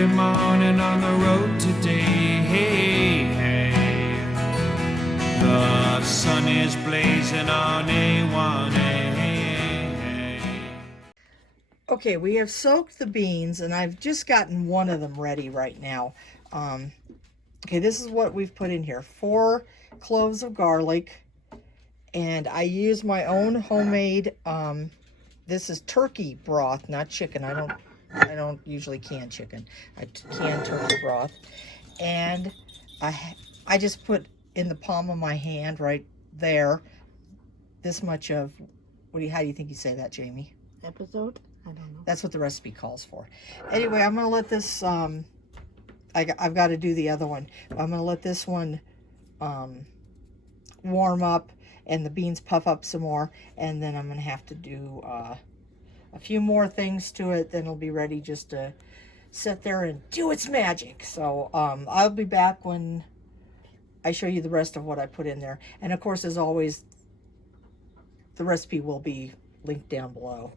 early morning on the road today. Hey, hey. The sun is blazing on A1A. Okay, we have soaked the beans, and I've just gotten one of them ready right now. Okay, this is what we've put in here. 4 cloves of garlic, and I use my own homemade, this is turkey broth, not chicken. I don't usually can chicken. I can turkey broth. And I just put in the palm of my hand right there this much of, how do you think you say that, Jamie? Episode? I don't know. That's what the recipe calls for. Anyway, I'm going to let this, I've got to do the other one. I'm going to let this one warm up and the beans puff up some more. And then I'm going to have to do a few more things to it. Then it'll be ready just to sit there and do its magic. So I'll be back when I show you the rest of what I put in there. And of course, as always, the recipe will be linked down below.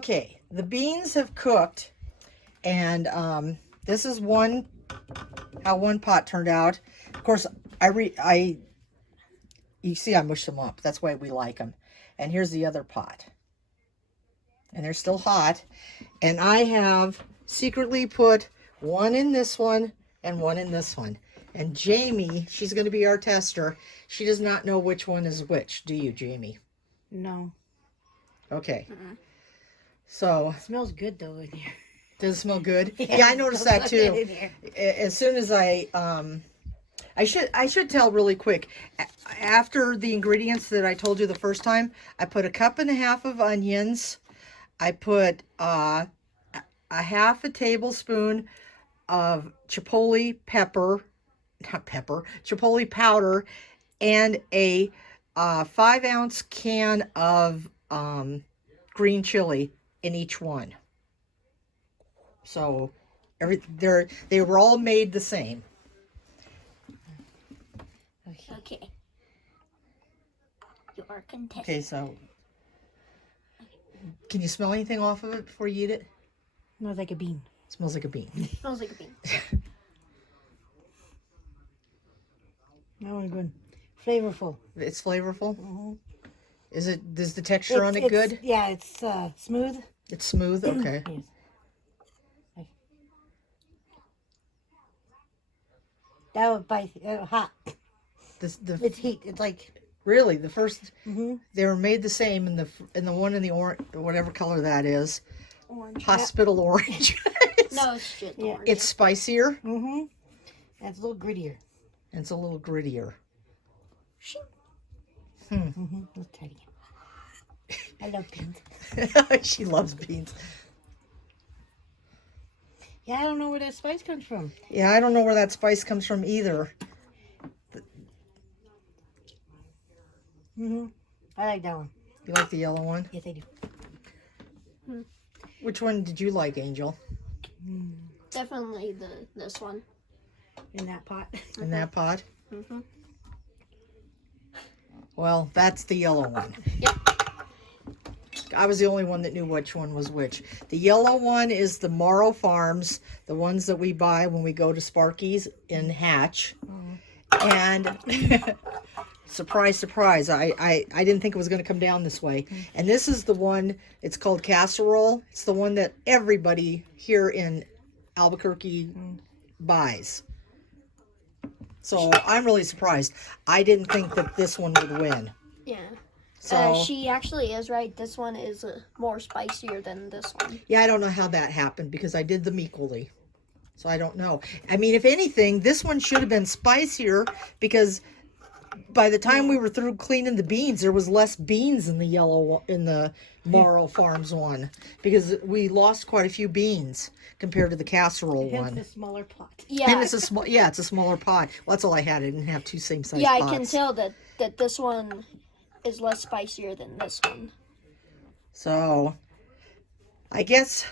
Okay, the beans have cooked, and this is how one pot turned out. Of course, you see I mushed them up. That's why we like them. And here's the other pot. And they're still hot. And I have secretly put one in this one and one in this one. And Jamie, she's going to be our tester. She does not know which one is which. Do you, Jamie? No. Okay. So It smells good though in here. does it smell good? Yeah, I noticed that too. As soon as I should tell really quick. After the ingredients that I told you the first time, I put 1.5 cups of onions. I put a 1/2 tablespoon of chipotle chipotle powder, and a 5-ounce can of green chili in each one. So they were all made the same. Okay. You are contestant. Okay, so can you smell anything off of it before you eat it? Smells like a bean. It smells like a bean. Smells like a bean. That one's good. Flavorful. It's flavorful. Mm-hmm. Is the texture on it good? Yeah, it's smooth. It's smooth. Okay. Yes. That was spicy. Hot. It's heat. It's like Really, the first mm-hmm. they were made the same in the one in the orange, whatever color that is, Orange. hospital orange. No, it's just orange. It's spicier. Mm-hmm. That's a little grittier. And it's a little grittier. Mm-hmm. Let's tell you. I love beans. She loves beans. Yeah, I don't know where that spice comes from. Yeah, I don't know where that spice comes from either. Mm-hmm. I like that one. You like the yellow one? Yes, I do. Which one did you like, Angel? Definitely this one. In that pot. In that pot? Mm-hmm. Well, that's the yellow one. Yep. I was the only one that knew which one was which. The yellow one is the Morrow Farms, the ones that we buy when we go to Sparky's in Hatch. And surprise, surprise, I didn't think it was going to come down this way. And this is the one, it's called casserole. It's the one that everybody here in Albuquerque buys. So I'm really surprised. I didn't think that this one would win. Yeah. So She actually is right. This one is more spicier than this one. yeah, I don't know how that happened because I did them equally. So I don't know. I mean, if anything, this one should have been spicier because by the time we were through cleaning the beans, there was less beans in the Morrow Farms one because we lost quite a few beans compared to the casserole Hence one. the smaller pot. Yeah. And it's a small, yeah, it's a smaller pot. Well, that's all I had. I didn't have two same size Yeah, pots. I can tell that this one is less spicier than this one. So, I guess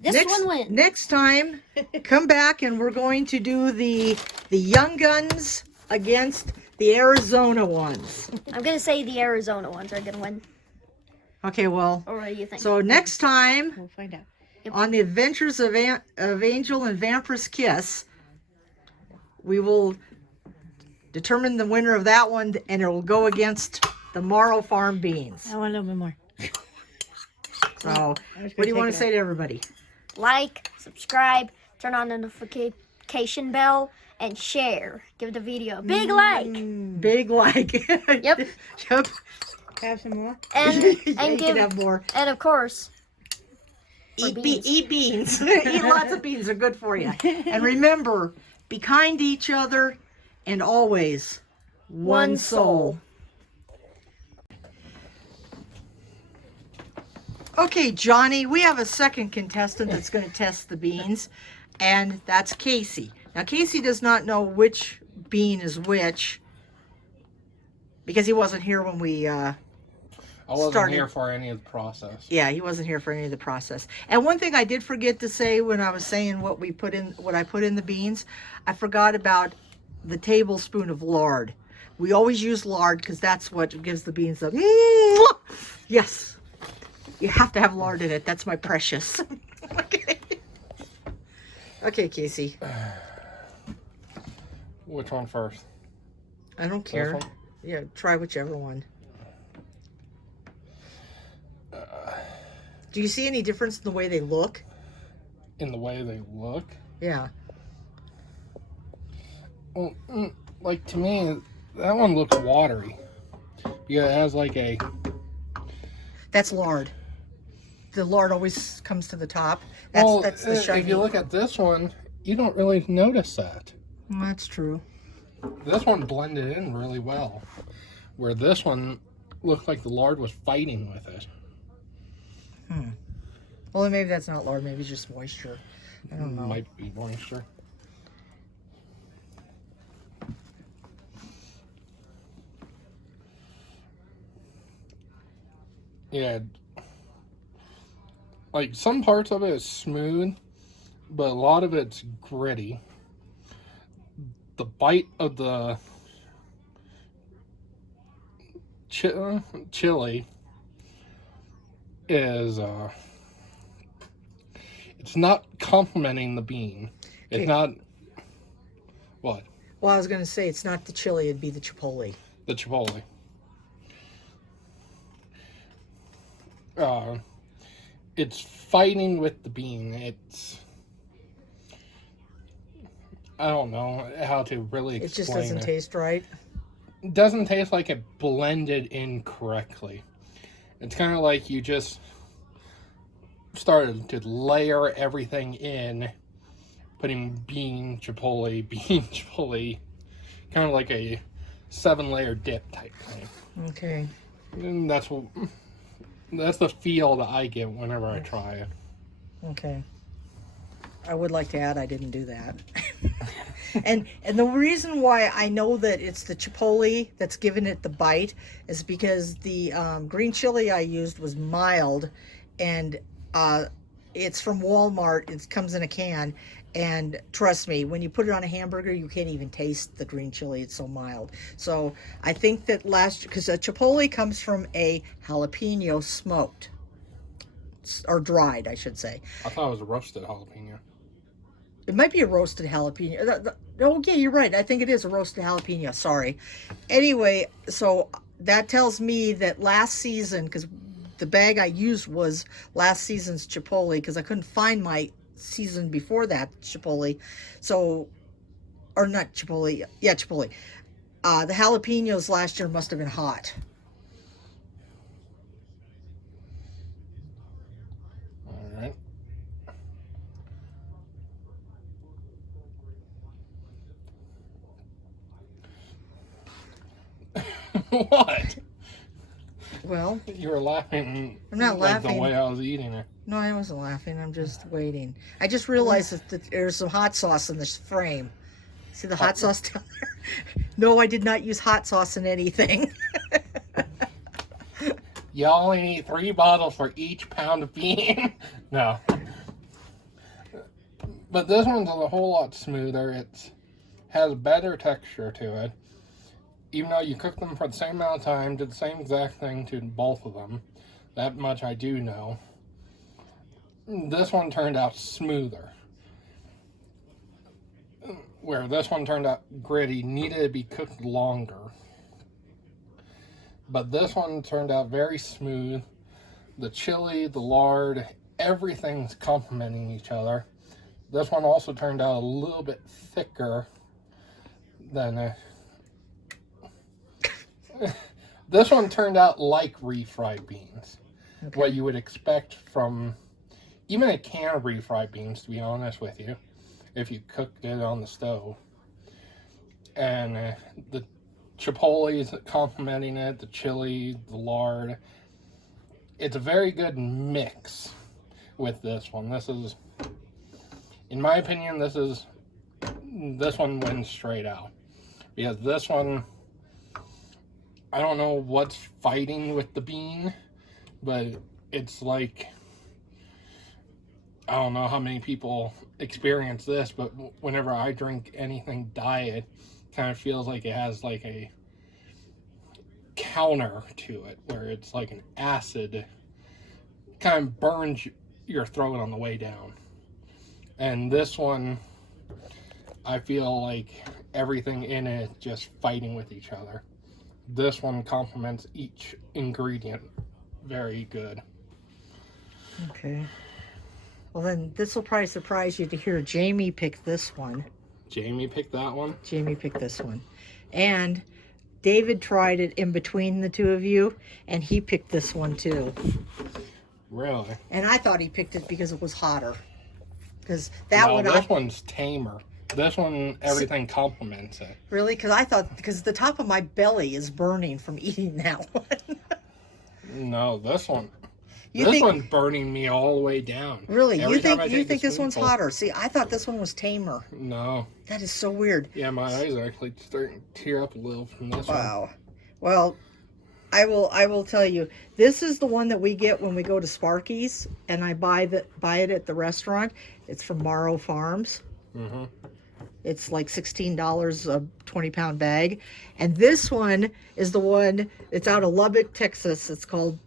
This one wins. next time, come back and we're going to do the Young Guns against the Arizona ones. I'm gonna say the Arizona ones are gonna win. Okay, well, Or what do you think? so next time, We'll find out. on the adventures of Angel and Vampir's Kiss. We will determine the winner of that one, and it will go against the Morrow Farm beans. I want a little bit more. So, what do you want to say to everybody? Like, subscribe, turn on the notification bell, and share. Give the video a big like. Big like. Yep. Yep. Have some more? And You and can give have more. and of course, Eat beans. eat beans. Eat lots of beans. They're good for you. And remember, be kind to each other, and always one soul. Okay, Johnny, we have a second contestant that's going to test the beans, and that's Casey. Now, Casey does not know which bean is which because he wasn't here when we I wasn't started. here for any of the process. Yeah, he wasn't here for any of the process. And one thing I did forget to say when I was saying what I put in the beans, I forgot about the tablespoon of lard. We always use lard because that's what gives the beans the yes. You have to have lard in it. That's my precious. Okay. Okay, Casey. Which one first? I don't This care. one? Yeah, try whichever one. Do you see any difference in the way they look? In the way they look? Yeah. Well, like to me, that one looks watery. Yeah, it has like a... That's lard. The lard always comes to the top. That's the shiny. if you look at this one, you don't really notice that. That's true. This one blended in really well. Where this one looked like the lard was fighting with it. Well, maybe that's not lard. Maybe it's just moisture. I don't know. Might be moisture. Yeah. Like, some parts of it is smooth, but a lot of it's gritty. The bite of the chili is, it's not complementing the bean. It's Okay. not, what? Well, I was going to say it's not the chili. It'd be the chipotle. The chipotle. It's fighting with the bean. It's, I don't know how to really explain It just doesn't taste right. It doesn't taste like it blended in correctly. It's kind of like you just started to layer everything in, putting bean, chipotle, kind of like a 7-layer dip type thing. Okay. And that's the feel that I get whenever I try it. Okay. I would like to add I didn't do that. and the reason why I know that it's the chipotle that's giving it the bite is because the green chili I used was mild, and it's from Walmart. It comes in a can, and trust me, when you put it on a hamburger, you can't even taste the green chili. It's so mild. So I think that because a chipotle comes from a jalapeno smoked, or dried, I should say. I thought it was a roasted jalapeno. It might be a roasted jalapeno. Oh, yeah, you're right. I think it is a roasted jalapeno. Sorry. Anyway, so that tells me that last season, because the bag I used was last season's chipotle, because I couldn't find my season before that chipotle. So, or not chipotle. Yeah, chipotle. The jalapenos last year must have been hot. All right. What? Well, You were laughing. I'm not like laughing. the way I was eating it. no, I wasn't laughing. I'm just waiting. I just realized that there's some hot sauce in this frame. See the hot sauce down there? No, I did not use hot sauce in anything. You only need 3 bottles for each pound of bean. No. But this one's a whole lot smoother. It has better texture to it. Even though you cooked them for the same amount of time, did the same exact thing to both of them. That much I do know. this one turned out smoother. Where this one turned out gritty, needed to be cooked longer. But this one turned out very smooth. The chili, the lard, everything's complementing each other. This one also turned out a little bit thicker than this one turned out like refried beans. Okay. What you would expect from even a can of refried beans, to be honest with you, if you cooked it on the stove. And the chipotle is complementing it, the chili, the lard. It's a very good mix with this one. This is, in my opinion, this one wins straight out. Because this one, I don't know what's fighting with the bean, but it's like, I don't know how many people experience this, but whenever I drink anything diet, it kind of feels like it has like a counter to it, where it's like an acid, kind of burns your throat on the way down. And this one, I feel like everything in it just fighting with each other. This one complements each ingredient very good. Okay. Well, then this will probably surprise you to hear Jamie pick this one. Jamie picked that one? Jamie picked this one. And David tried it in between the two of you, and he picked this one too. Really? And I thought he picked it because it was hotter. Because that one... this one's tamer. This one, everything complements it. Really? Because I thought... Because the top of my belly is burning from eating that one. No, this one... This one's burning me all the way down. Really? You think this one's hotter? See, I thought this one was tamer. No. That is so weird. Yeah, my eyes are actually starting to tear up a little from this one. Wow. Well, I will tell you, this is the one that we get when we go to Sparky's, and I buy it at the restaurant. It's from Morrow Farms. Mm-hmm. It's like $16 a 20-pound bag. And this one is the one, it's out of Lubbock, Texas. It's called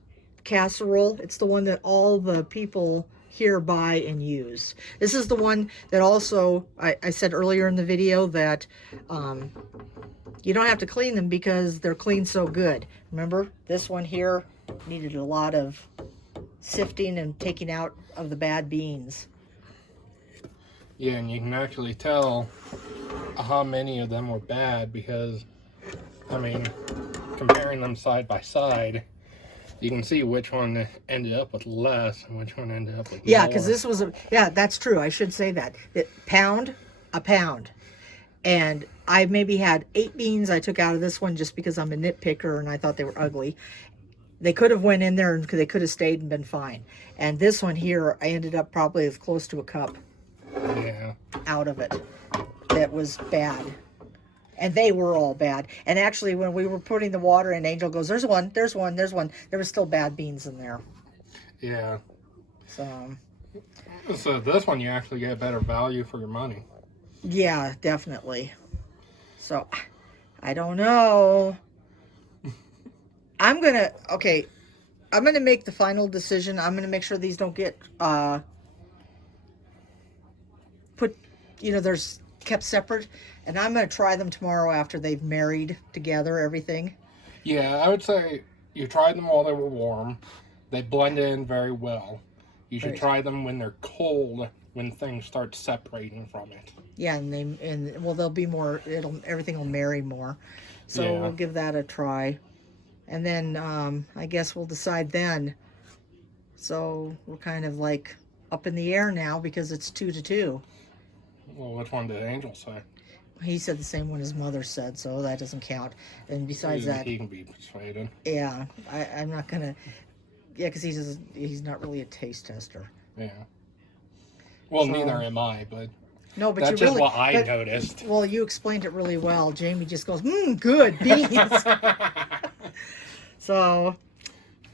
Casserole. It's the one that all the people here buy and use. This is the one that also, I said earlier in the video that you don't have to clean them because they're cleaned so good. Remember, this one here needed a lot of sifting and taking out of the bad beans. Yeah, and you can actually tell how many of them were bad because, I mean, comparing them side by side, you can see which one ended up with less and which one ended up with more. Yeah, because this was that's true. I should say that. A pound. And I maybe had 8 beans I took out of this one just because I'm a nitpicker and I thought they were ugly. They could have went in there and they could have stayed and been fine. And this one here, I ended up probably as close to a cup out of it. That was bad. And they were all bad. And actually, when we were putting the water in, Angel goes, there's one. There were still bad beans in there. Yeah. So this one, you actually get better value for your money. Yeah, definitely. So, I don't know. I'm going to make the final decision. I'm going to make sure these don't get there's kept separate. And I'm going to try them tomorrow after they've married together, everything. Yeah, I would say you tried them while they were warm. They blend in very well. You should try them when they're cold, when things start separating from it. Yeah, they'll be more, everything will marry more. So we'll give that a try. And then I guess we'll decide then. So we're kind of like up in the air now because it's 2-2. Well, which one did Angel say? He said the same one his mother said, so that doesn't count. And besides that, he can be persuaded. Yeah, I'm not gonna. Yeah, because he's not really a taste tester. Yeah. Well, neither am I, but no, but that's just what I noticed. Well, you explained it really well. Jamie just goes, good beans. So,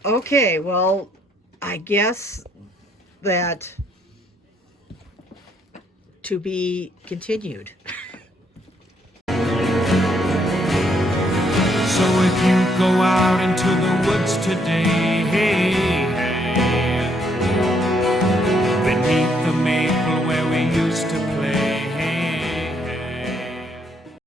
okay, well, I guess that to be continued. So if you go out into the woods today,